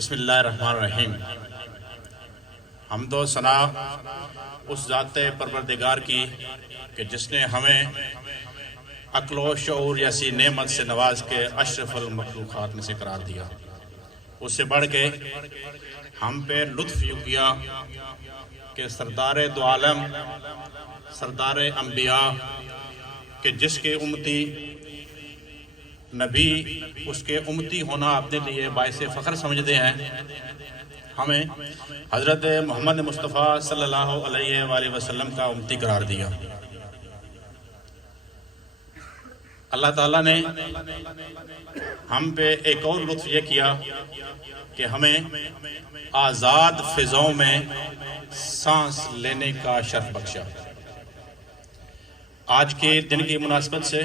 بسم اللہ الرحمن الرحیم۔ حمد و ثنا اس ذات پروردگار کی کہ جس نے ہمیں عقل و شعور جیسی نعمت سے نواز کے اشرف المخلوقات میں سے قرار دیا۔ اس سے بڑھ کے ہم پہ لطف یوں کیا کہ سردار دو عالم، سردار انبیاء کہ جس کے امتی نبی اس کے امتی ہونا اپنے لیے باعث فخر سمجھتے ہیں، ہمیں حضرت محمد مصطفیٰ صلی اللہ علیہ وآلہ وسلم کا امتی قرار دیا۔ اللہ تعالیٰ نے ہم پہ ایک اور لطف یہ کیا کہ ہمیں آزاد فضاؤں میں سانس لینے کا شرف بخشا۔ آج کے دن کی مناسبت سے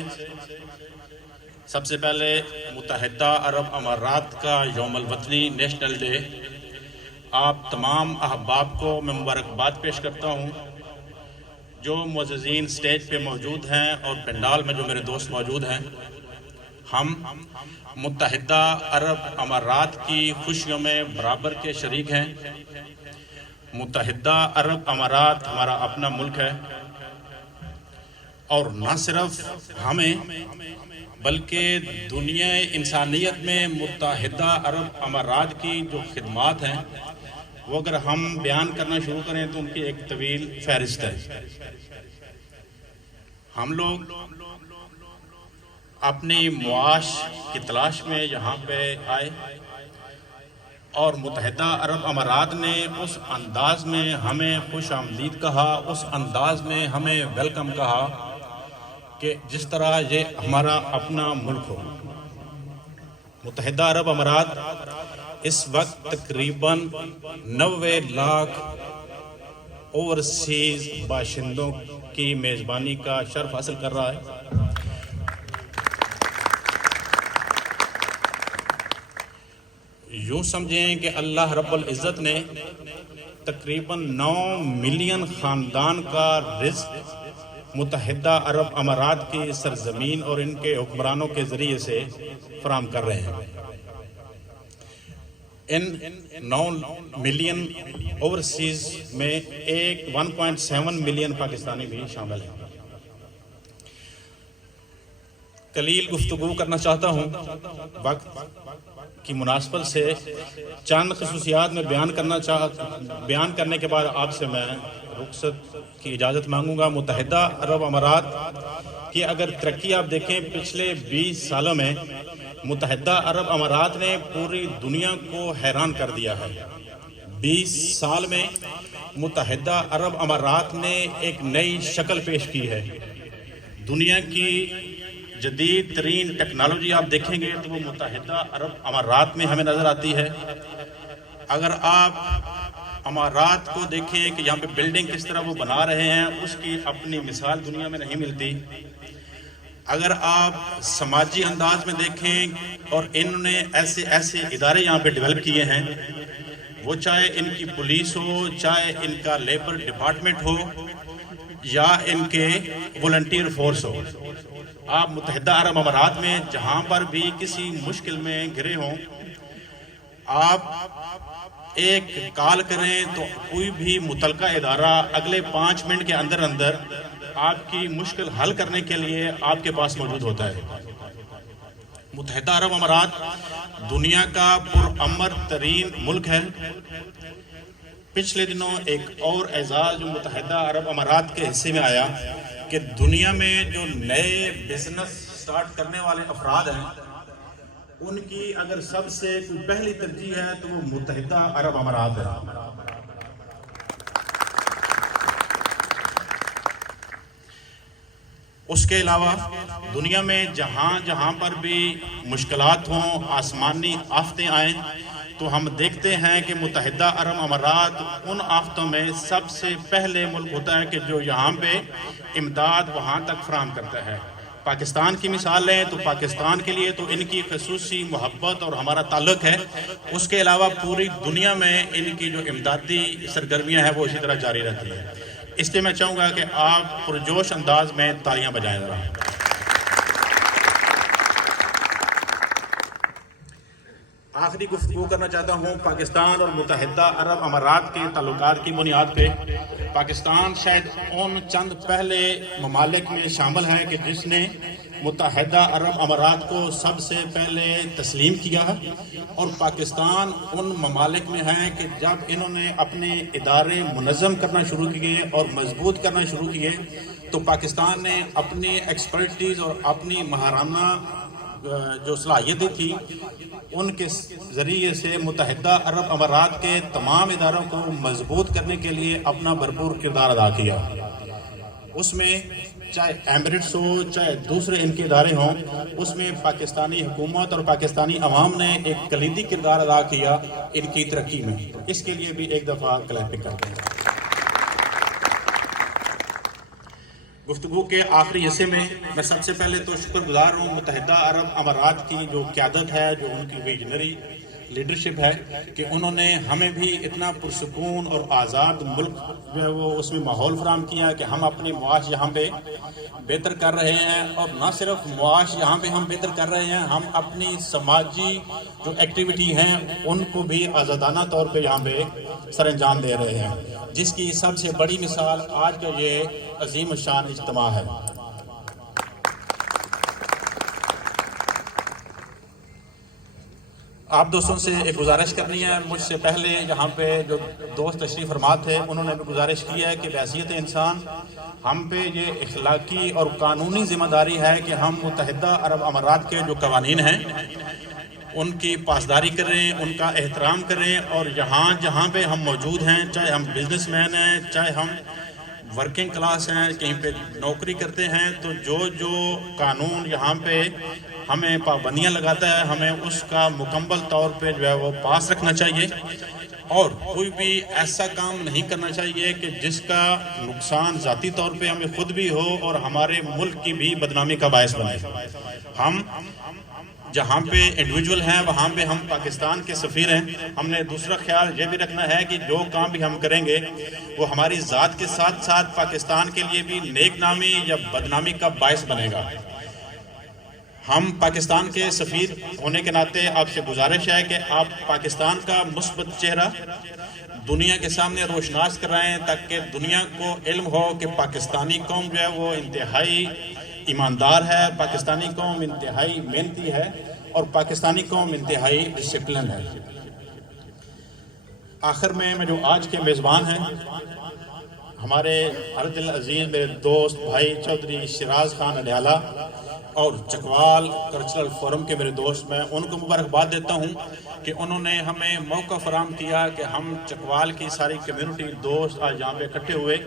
سب سے پہلے متحدہ عرب امارات کا یوم الوطنی نیشنل ڈے آپ تمام احباب کو میں مبارکباد پیش کرتا ہوں۔ جو معززین سٹیج پہ موجود ہیں اور پنڈال میں جو میرے دوست موجود ہیں، ہم متحدہ عرب امارات کی خوشیوں میں برابر کے شریک ہیں۔ متحدہ عرب امارات ہمارا اپنا ملک ہے، اور نہ صرف ہمیں بلکہ دنیا انسانیت میں متحدہ عرب امارات کی جو خدمات ہیں وہ اگر ہم بیان کرنا شروع کریں تو ان کی ایک طویل فہرست ہے۔ ہم لوگ اپنی معاش کی تلاش میں یہاں پہ آئے اور متحدہ عرب امارات نے اس انداز میں ہمیں خوش آمدید کہا، اس انداز میں ہمیں ویلکم کہا کہ جس طرح یہ ہمارا اپنا ملک ہو۔ متحدہ عرب امارات اس وقت تقریباً 90 لاکھ اوورسیز باشندوں کی میزبانی کا شرف حاصل کر رہا ہے۔ یوں سمجھیں کہ اللہ رب العزت نے تقریباً 9 ملین خاندان کا رزق متحدہ عرب امارات کی سرزمین اور ان کے حکمرانوں کے ذریعے سے فراہم کر رہے ہیں۔ ان 9 ملین اوورسیز میں 1.7 ملین پاکستانی بھی شامل ہیں۔ قلیل گفتگو کرنا چاہتا ہوں، وقت کی مناسبت سے چند خصوصیات میں بیان کرنے کے بعد آپ سے میں رخصت کی اجازت مانگوں گا۔ متحدہ عرب امارات کی اگر ترقی آپ دیکھیں پچھلے 20 سالوں میں متحدہ عرب امارات نے پوری دنیا کو حیران کر دیا ہے۔ 20 سال میں متحدہ عرب امارات نے ایک نئی شکل پیش کی ہے۔ دنیا کی جدید ترین ٹیکنالوجی آپ دیکھیں گے تو وہ متحدہ عرب امارات میں ہمیں نظر آتی ہے۔ اگر آپ امارات کو دیکھیں کہ یہاں پہ بلڈنگ کس طرح وہ بنا رہے ہیں، اس کی اپنی مثال دنیا میں نہیں ملتی۔ اگر آپ سماجی انداز میں دیکھیں اور انہوں نے ایسے ادارے یہاں پہ ڈیولپ کیے ہیں، وہ چاہے ان کی پولیس ہو، چاہے ان کا لیبر ڈپارٹمنٹ ہو یا ان کے والنٹیئر فورس ہو۔ آپ متحدہ عرب امارات میں جہاں پر بھی کسی مشکل میں گھرے ہوں، آپ ایک کال کریں تو کوئی بھی متعلقہ ادارہ اگلے 5 منٹ کے اندر آپ کی مشکل حل کرنے کے لیے آپ کے پاس موجود ہوتا ہے۔ متحدہ عرب امارات دنیا کا پرامن ترین ملک ہے۔ پچھلے دنوں ایک اور اعزاز جو متحدہ عرب امارات کے حصے میں آیا کہ دنیا میں جو نئے بزنس سٹارٹ کرنے والے افراد ہیں، ان کی اگر سب سے کوئی پہلی ترجیح ہے تو وہ متحدہ عرب امارات ہے۔ اس کے علاوہ دنیا میں جہاں پر بھی مشکلات ہوں، آسمانی آفتیں آئیں، تو ہم دیکھتے ہیں کہ متحدہ عرب امارات ان آفتوں میں سب سے پہلے ملک ہوتا ہے کہ جو یہاں پہ امداد وہاں تک فراہم کرتا ہے۔ پاکستان کی مثال لیں تو پاکستان کے لیے تو ان کی خصوصی محبت اور ہمارا تعلق ہے۔ اس کے علاوہ پوری دنیا میں ان کی جو امدادی سرگرمیاں ہیں وہ اسی طرح جاری رہتی ہیں۔ اس لیے میں چاہوں گا کہ آپ پرجوش انداز میں تالیاں بجائیں ذرا۔ آخری گفتگو کرنا چاہتا ہوں پاکستان اور متحدہ عرب امارات کے تعلقات کی بنیاد پہ۔ پاکستان شاید ان چند پہلے ممالک میں شامل ہے کہ جس نے متحدہ عرب امارات کو سب سے پہلے تسلیم کیا ہے، اور پاکستان ان ممالک میں ہے کہ جب انہوں نے اپنے ادارے منظم کرنا شروع کیے اور مضبوط کرنا شروع کیے تو پاکستان نے اپنی ایکسپرٹیز اور اپنی ماہرانہ جو صلاحیتیں تھی ان کے ذریعے سے متحدہ عرب امارات کے تمام اداروں کو مضبوط کرنے کے لیے اپنا بھرپور کردار ادا کیا۔ اس میں چاہے ایمریٹس ہو چاہے دوسرے ان کے ادارے ہوں، اس میں پاکستانی حکومت اور پاکستانی عوام نے ایک کلیدی کردار ادا کیا ان کی ترقی میں۔ اس کے لیے بھی ایک دفعہ کلیپنگ کرتے ہیں۔ گفتگو کے آخری حصے میں سب سے پہلے تو شکر گزار ہوں متحدہ عرب امارات کی جو قیادت ہے، جو ان کی ویژنری لیڈرشپ ہے کہ انہوں نے ہمیں بھی اتنا پرسکون اور آزاد ملک جو ہے وہ اس میں ماحول فراہم کیا کہ ہم اپنے معاش یہاں پہ بہتر کر رہے ہیں، اور نہ صرف معاش یہاں پہ ہم بہتر کر رہے ہیں، ہم اپنی سماجی جو ایکٹیویٹی ہیں ان کو بھی آزادانہ طور پہ یہاں پہ سر انجام دے رہے ہیں، جس کی سب سے بڑی مثال آج کا یہ عظیم الشان اجتماع ہے۔ آپ دوستوں سے ایک گزارش کرنی ہے، مجھ سے پہلے یہاں پہ جو دوست تشریف فرما تھے انہوں نے بھی گزارش کی ہے کہ بحیثیت انسان ہم پہ یہ اخلاقی اور قانونی ذمہ داری ہے کہ ہم متحدہ عرب امارات کے جو قوانین ہیں ان کی پاسداری کریں، ان کا احترام کریں، اور یہاں جہاں پہ ہم موجود ہیں، چاہے ہم بزنس مین ہیں، چاہے ہم ورکنگ کلاس ہیں، کہیں پہ نوکری کرتے ہیں، تو جو قانون یہاں پہ ہمیں پابندیاں لگاتا ہے ہمیں اس کا مکمل طور پہ جو ہے وہ پاس رکھنا چاہیے، اور کوئی بھی ایسا کام نہیں کرنا چاہیے کہ جس کا نقصان ذاتی طور پہ ہمیں خود بھی ہو اور ہمارے ملک کی بھی بدنامی کا باعث بنے۔ ہم جہاں پہ انڈیویجول ہیں وہاں پہ ہم پاکستان کے سفیر ہیں، ہم نے دوسرا خیال یہ بھی رکھنا ہے کہ جو کام بھی ہم کریں گے وہ ہماری ذات کے ساتھ ساتھ پاکستان کے لیے بھی نیک نامی یا بدنامی کا باعث بنے گا۔ ہم پاکستان کے سفیر ہونے کے ناطے آپ سے گزارش ہے کہ آپ پاکستان کا مثبت چہرہ دنیا کے سامنے روشناس کرائیں، تاکہ دنیا کو علم ہو کہ پاکستانی قوم جو ہے وہ انتہائی ایماندار ہے، پاکستانی قوم انتہائی محنتی ہے، اور پاکستانی قوم انتہائی ڈسپلن ہے۔ آخر میں جو آج کے میزبان ہیں ہمارے ہر دل عزیز میرے دوست بھائی چودھری شیراز خان اڈیالہ اور چکوال کلچرل فورم کے میرے دوست، میں ان کو مبارکباد دیتا ہوں کہ انہوں نے ہمیں موقع فراہم کیا کہ ہم چکوال کی ساری کمیونٹی دوست آج یہاں پہ اکٹھے ہوئے۔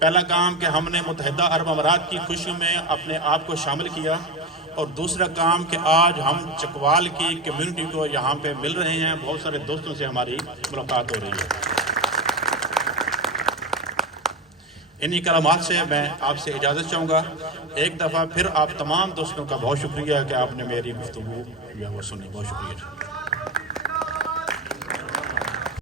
پہلا کام کہ ہم نے متحدہ عرب امارات کی خوشیوں میں اپنے آپ کو شامل کیا، اور دوسرا کام کہ آج ہم چکوال کی کمیونٹی کو یہاں پہ مل رہے ہیں، بہت سارے دوستوں سے ہماری ملاقات ہو رہی ہے۔ انہی کلمات سے میں آپ سے اجازت چاہوں گا۔ ایک دفعہ پھر آپ تمام دوستوں کا بہت شکریہ کہ آپ نے میری گفتگو سنی، بہت شکریہ۔